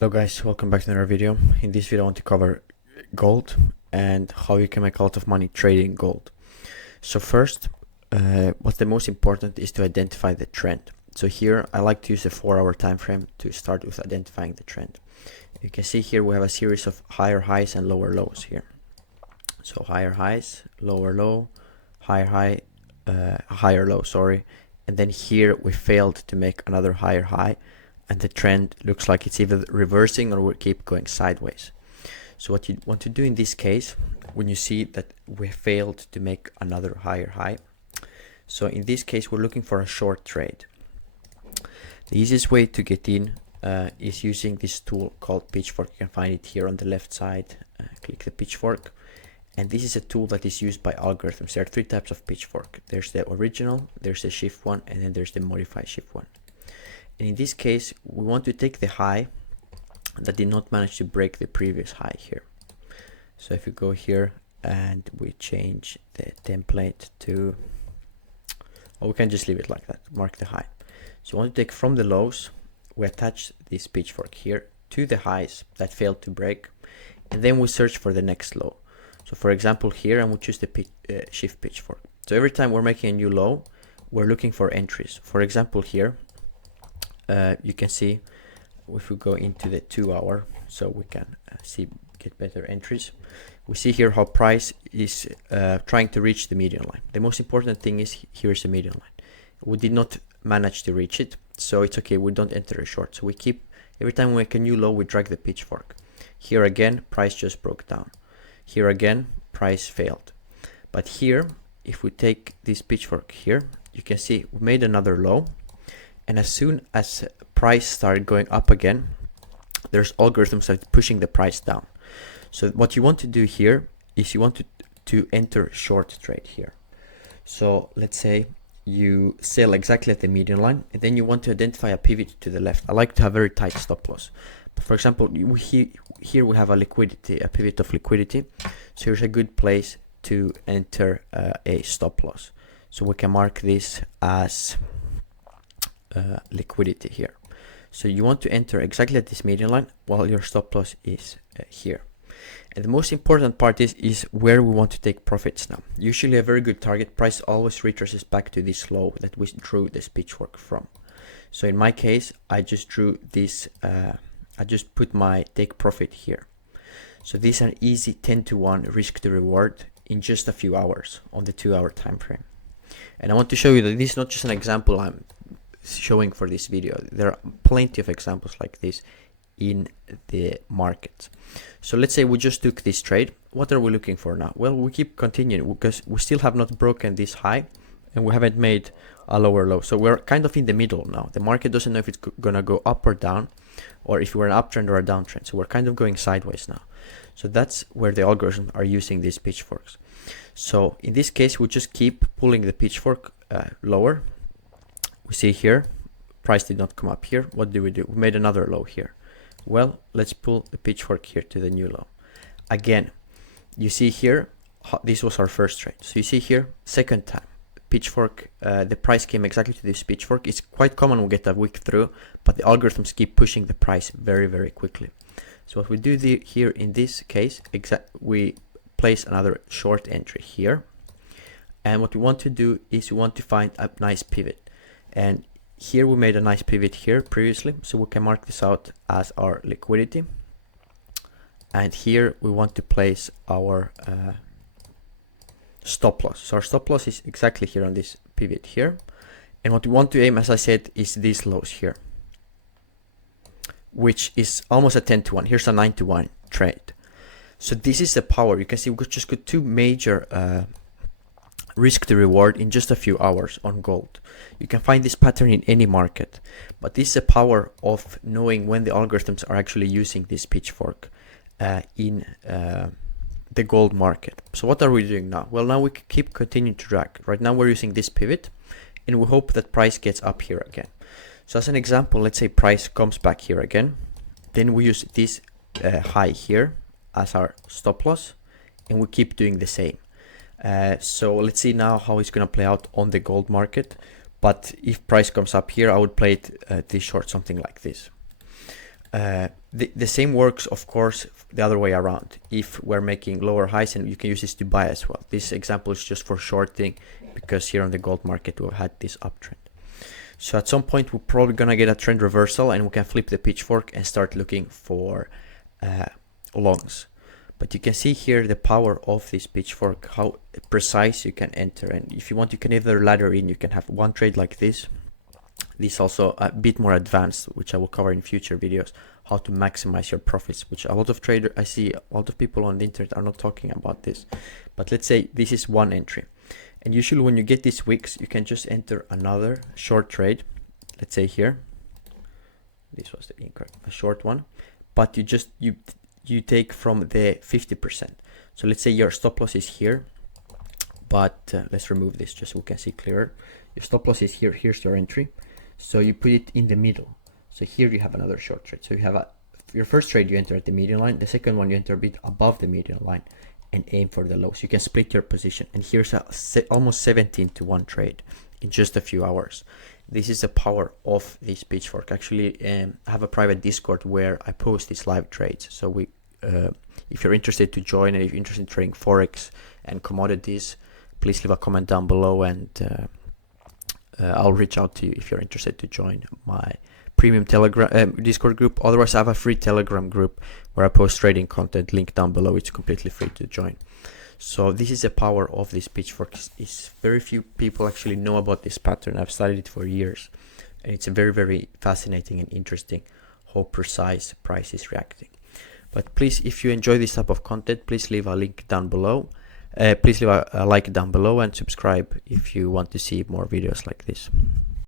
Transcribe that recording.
Hello guys, welcome back to another video. In this video I want to cover gold and how you can make a lot of money trading gold. So first, what's the most important is to identify the trend. So here I like to use a 4-hour time frame to start with identifying the trend. You can see here we have a series of higher highs and lower lows here. So higher highs, lower low, higher high, higher low, sorry. And then here we failed to make another higher high. And the trend looks like it's either reversing or will keep going sideways. So what you want to do in this case, when you see that we failed to make another higher high, so in this case we're looking for a short trade. The easiest way to get in is using this tool called Pitchfork. You can find it here on the left side. Click the Pitchfork, and this is a tool that is used by algorithms. There are 3 types of Pitchfork. There's the original, there's the shift one, and then there's the modify shift one. And in this case, we want to take the high that did not manage to break the previous high here. So if you go here and we change the template to, or we can just leave it like that, mark the high. So we want to take from the lows, we attach this pitchfork here to the highs that failed to break, and then we search for the next low. So for example here, and we choose the shift pitchfork. So every time we're making a new low, we're looking for entries. For example here, you can see if we go into the 2-hour, so we can get better entries. We see here how price is trying to reach the median line. The most important thing is here's the median line. We did not manage to reach it, so it's okay, we don't enter a short. So we keep, every time we make a new low, we drag the pitchfork. Here again, price just broke down. Here again, price failed. But here, if we take this pitchfork here, you can see we made another low. And as soon as price started going up again, there's algorithms that are pushing the price down. So what you want to do here is you want to enter short trade here. So let's say you sell exactly at the median line, and then you want to identify a pivot to the left. I like to have very tight stop loss. But for example, here we have a pivot of liquidity. So here's a good place to enter a stop loss. So we can mark this as liquidity here. So you want to enter exactly at this median line while your stop loss is here. And the most important part is where we want to take profits now. Usually a very good target price always retraces back to this low that we drew this pitchfork from. So in my case, I just drew this, I just put my take profit here. So this is an easy 10-to-1 risk to reward in just a few hours on the 2-hour time frame. And I want to show you that this is not just an example I'm showing for this video. There are plenty of examples like this in the market. So let's say we just took this trade. What are we looking for now? Well, we keep continuing because we still have not broken this high and we haven't made a lower low. So we're kind of in the middle now. The market doesn't know if it's gonna go up or down, or if we're an uptrend or a downtrend. So we're kind of going sideways now. So that's where the algorithms are using these pitchforks. So in this case, we just keep pulling the pitchfork lower. We see here, price did not come up here. What do? We made another low here. Well, let's pull the pitchfork here to the new low. Again, you see here, this was our first trade. So you see here, second time, pitchfork, the price came exactly to this pitchfork. It's quite common we get a wick through, but the algorithms keep pushing the price very, very quickly. So what we do here in this case, we place another short entry here. And what we want to do is we want to find a nice pivot. And here we made a nice pivot here previously, so we can mark this out as our liquidity. And here we want to place our stop loss. So our stop loss is exactly here on this pivot here. And what we want to aim, as I said, is these lows here, which is almost a 10-to-1. Here's a 9-to-1 trade. So this is the power. You can see we just got 2 major risk to reward in just a few hours on gold. You can find this pattern in any market, but this is the power of knowing when the algorithms are actually using this pitchfork in the gold market. So what are we doing now? Well, now we keep continuing to drag. Right now we're using this pivot and we hope that price gets up here again. So as an example, let's say price comes back here again, then we use this high here as our stop loss, and we keep doing the same. So let's see now how it's going to play out on the gold market. But if price comes up here, I would play it this short, something like this. The same works, of course, the other way around. If we're making lower highs, and you can use this to buy as well. This example is just for shorting because here on the gold market we've had this uptrend. So at some point we're probably gonna get a trend reversal and we can flip the pitchfork and start looking for longs. But you can see here the power of this pitchfork, how precise you can enter. And if you want, you can either ladder in, you can have one trade like this. This is also a bit more advanced, which I will cover in future videos, how to maximize your profits, which a lot of traders, I see a lot of people on the internet are not talking about this. But let's say this is one entry. And usually when you get these wicks, you can just enter another short trade. Let's say here, this was the incorrect, a short one, but you take from the 50%. So let's say your stop loss is here, but let's remove this just so we can see clearer. Your stop loss is here, here's your entry. So you put it in the middle. So here you have another short trade. So you have your first trade you enter at the median line, the second one you enter a bit above the median line and aim for the low. So you can split your position. And here's almost 17-to-1 trade in just a few hours. This is the power of this pitchfork. Actually, I have a private Discord where I post these live trades. So we, if you're interested to join, and if you're interested in trading Forex and commodities, please leave a comment down below, and I'll reach out to you if you're interested to join my premium Telegram Discord group. Otherwise, I have a free Telegram group where I post trading content. Link down below. It's completely free to join. So this is the power of this pitchfork. Is very few people actually know about this pattern. I've studied it for years, and it's very, very fascinating and interesting how precise price is reacting. But please, if you enjoy this type of content, please leave a link down below. Please leave a like down below and subscribe if you want to see more videos like this.